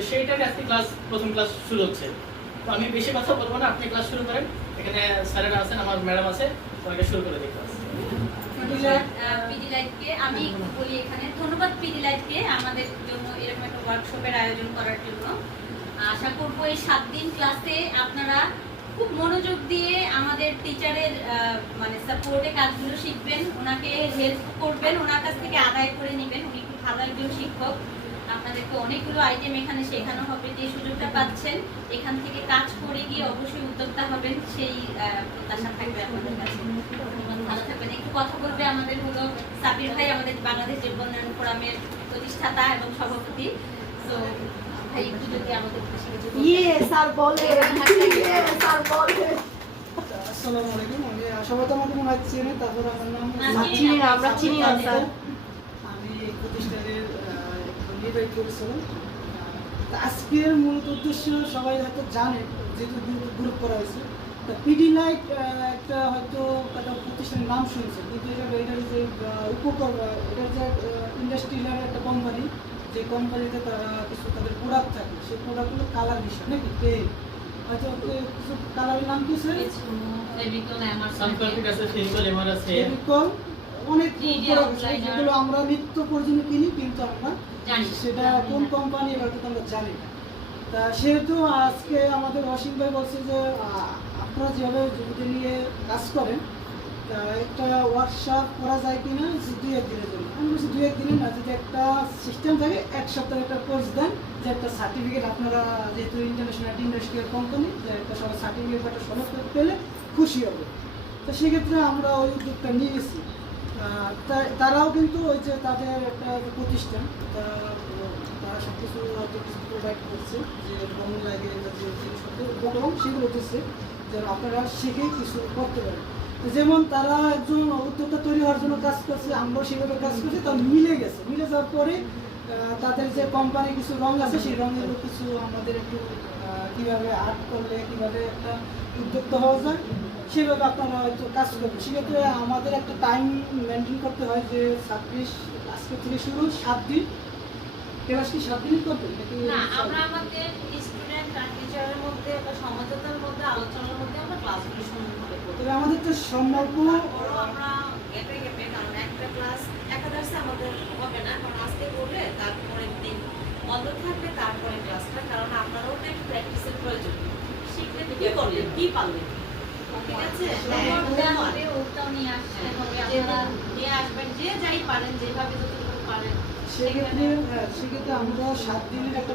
তো সেইটার আজকে প্রথম ক্লাস শুরু হচ্ছে। তো আমি বেশি কথা বলবো না, আপনি ক্লাস শুরু করেন। এখানে স্যারেরা আছেন, আমার ম্যাডাম আছে, সবাইকে শুরু করে দিই ক্লাস। পিডিলাইটকে আমি একটু বলি এখানে। ধন্যবাদ পিডিলাইটকে আমাদের জন্য এরকম একটা ওয়ার্কশপের আয়োজন করার জন্য। আশা করব এই 7 দিন ক্লাসে আপনারা খুব মনোযোগ দিয়ে আমাদের টিচারের মানে সাপোর্টে কাজগুলো শিখবেন, ওনাকে হেল্প করবেন, ওনার কাছ থেকে আদায় করে নেবেন। উনি খুব ভালো একজন শিক্ষক। আপনাদেরকে অনেকগুলো আইটেম এখানে শেখানো হবে। যে সুযোগটা পাচ্ছেন এখান থেকে কাজ করে গিয়ে অবশ্যই উদ্যোক্তা হবেন, সেই প্রত্যাশা থাকবে আপনাদের কাছে। ভালো থাকবেন। একটু কথা বলবে আমাদের হলো সাবির ভাই, আমাদের বাংলাদেশ জীবনায়ন ফোরামের প্রতিষ্ঠাতা এবং সভাপতি। তো ভাই একটু যদি আমাদের স্যার বলে স্যার বলে। আসসালামু আলাইকুম। আমি আশাবাদ আমাকে মনে হয় চেনে, তারপর আমার নাম আমরা চিনি না স্যার। আমি প্রতিষ্ঠানের নির্বাহী পরিচালক। আজকের মূল উদ্দেশ্য সবাই হয়তো জানে, যেহেতু গ্রুপ করা হয়েছে। পিডিলাইট একটা হয়তো একটা প্রতিষ্ঠানের নাম শুনছে, কিন্তু এটার যে এটার যে ইন্ডাস্ট্রিয়াল একটা কোম্পানি, যে কোম্পানিতে তারা কিছু তাদের প্রোডাক্ট থাকে, সেই প্রোডাক্টগুলো কালার মিশন নাকি পেন হয়তো কিছু কালারের নাম কি স্যার? অনেক যেগুলো আমরা নিত্য প্রয়োজনীয় কিনি, কিন্তু আমরা সেটা কোন কোম্পানি হয়তো আমরা জানি না। তা সেহেতু আজকে আমাদের অসীম ভাই বলছে যে আপনারা যেভাবে যুবদের নিয়ে কাজ করেন, তা একটা ওয়ার্কশপ করা যায় কিনা 2-1 দিনের জন্য। আমি বলছি 2-1 দিনের না, যদি একটা সিস্টেম থাকে 1 সপ্তাহে একটা কোর্স দেন, যে একটা সার্টিফিকেট আপনারা যেহেতু ইন্টারন্যাশনাল ইন্ডাস্ট্রিয়াল কোম্পানি, যে একটা সবাই সার্টিফিকেট বা একটা সনদ পেলে খুশি হবে। তো সেক্ষেত্রে আমরা ওই উদ্যোগটা নিয়ে গেছি। তারাও কিন্তু ওই যে তাদের একটা প্রতিষ্ঠান, তারা সব কিছু হয়তো কিছু প্রোভাইড করছে, যে রং লাগে যে জিনিসপত্র বটম সেগুলো দিচ্ছে, যেন আপনারা শিখে কিছু করতে পারেন। যেমন তারা একজন উদ্যোক্তা তৈরি হওয়ার জন্য কাজ করছে, আমরাও সেভাবে কাজ করছি, তা মিলে গেছে। মিলে যাওয়ার পরে তাদের যে কোম্পানির কিছু রং আছে, সেই রঙেরও কিছু আমাদের একটু কীভাবে আর্ট করলে কীভাবে একটা উদ্যোক্তা হওয়া যায়, সেভাবে আপনারা হয়তো কাজ করবেন। সেক্ষেত্রে আমাদের একটা টাইম মেনটেন করতে হয়, যে 26 আজকে থেকে শুরু 7 দিন। ক্লাস কি 7 দিনই করবেন নাকি? আমরা আমাদের স্টুডেন্ট আর টিচারের মধ্যে বা সমঝোতার মধ্যে, আলোচনার মধ্যে আমরা ক্লাসগুলো সুন্দরভাবে করব। তবে আমাদের তো সম্পর্ক আমরা গ্যাপে গ্যাপে, কারণ একটা ক্লাস একাদশে আমাদের হবে না, কারণ আজকে করলে তারপরের দিন বন্ধ থাকবে, তারপরে ক্লাসটা। কারণ আপনারাও তো একটু প্র্যাকটিসের প্রয়োজন। শিখলে কি করলেন, কি পারলেন, ঠিক আছে? ওটাও নিয়ে আসতে হবে, আপনারা নিয়ে আসবেন, যে যাই পারেন, যেভাবে যতটুকু পারেন। সেক্ষেত্রে আমরা 7 দিনের একটা